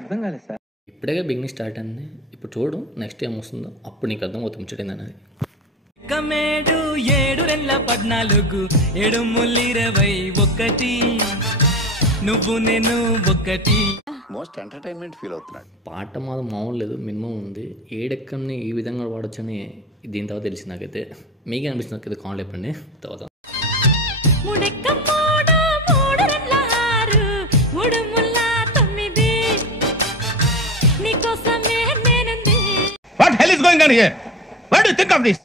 అర్థం కాలేదు సార్. ఇప్పుడే బిగినింగ్ స్టార్ట్ అయింది. ఇప్పుడు చూడు నెక్స్ట్ ఏం వస్తుందో అప్పుడు నీకు అర్థం అవుతుంది ముచ్చటేంది అనేది. కమేడు 7 7 21 నువ్వు నేను ఒకటి. మోస్ట్ ఎంటర్టైన్మెంట్ ఫీల్ అవుతున్నాడు. పాట మాత్రం మామూలు లేదు, మినిమం ఉంది. ఏడెక్కని ఈ విధంగా వాడొచ్చని దీని తర్వాత తెలిసింది నాకైతే. మీకే అనిపిస్తుంది నాకైతే కాల్ చెప్పండి తర్వాత. What hell is going on here? What do you think of this?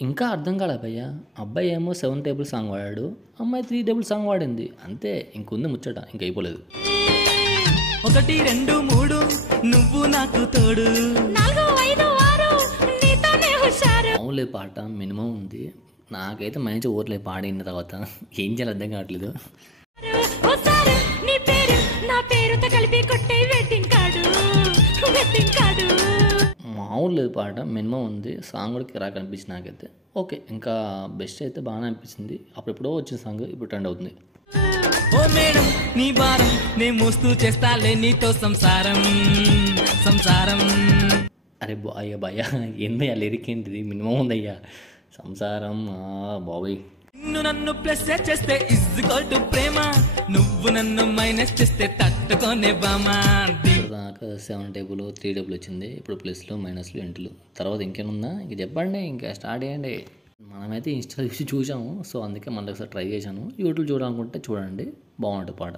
ఇంకా అర్థం కాలే భయ్య. అబ్బాయి ఏమో 7 టేబుల్ సాంగ్ వాడాడు, అమ్మాయి 3 టేబుల్ సాంగ్ వాడింది. అంతే, ఇంకొంది ముచ్చట, ఇంక అయిపోలేదు. 1 2 3 నువ్వు నాకు తోడు 4 5 6 నీతోనే హుషారు. మామూలే పాట, మినిమం ఉంది. నాకైతే మంచి ఊర్లే పాడిన తర్వాత ఏం చేయాలి అర్థం కావట్లేదు. నీ పేరు నా పేరుతో కలిపి కొట్టే వెడ్డింగ్ కార్డు. మామూలు లేదు పాట, మినిమం ఉంది. సాంగ్ కూడా కిరాక్ అనిపించింది నాకైతే. ఓకే, ఇంకా బెస్ట్ అయితే బాగానే అనిపించింది. అప్పుడెప్పుడో వచ్చిన సాంగ్ ఇప్పుడు ట్రెండ్ అవుతుంది. ఓ మేడం నీ భారం నే మోస్తూ చేస్తాలే నీతో సంసారం. అరే భయ్యా ఏందయ్యా లిరిక్ ఏంటిది? మినిమం ఉందయ్యా. సంసారం బాబోయ్. నిన్ను నన్ను ప్లస్ చేస్తే ఈక్వల్ టు ప్రేమ, నువ్వు నన్ను మైనస్ చేస్తే తట్టుకోనే బామా. దాకా 7 టేబుల్ 3 టేబుల్ వచ్చింది. ఇప్పుడు ప్లస్లు మైనస్లు ఇంటులు. తర్వాత ఇంకేముందా ఇంక చెప్పండి, ఇంకా స్టార్ట్ చేయండి. మనమైతే ఇన్స్టా చూసి చూసాము, సో అందుకే మళ్ళీ ఒకసారి ట్రై చేశాను. యూట్యూబ్ చూడాలనుకుంటే చూడండి, బాగుంటుంది పాట.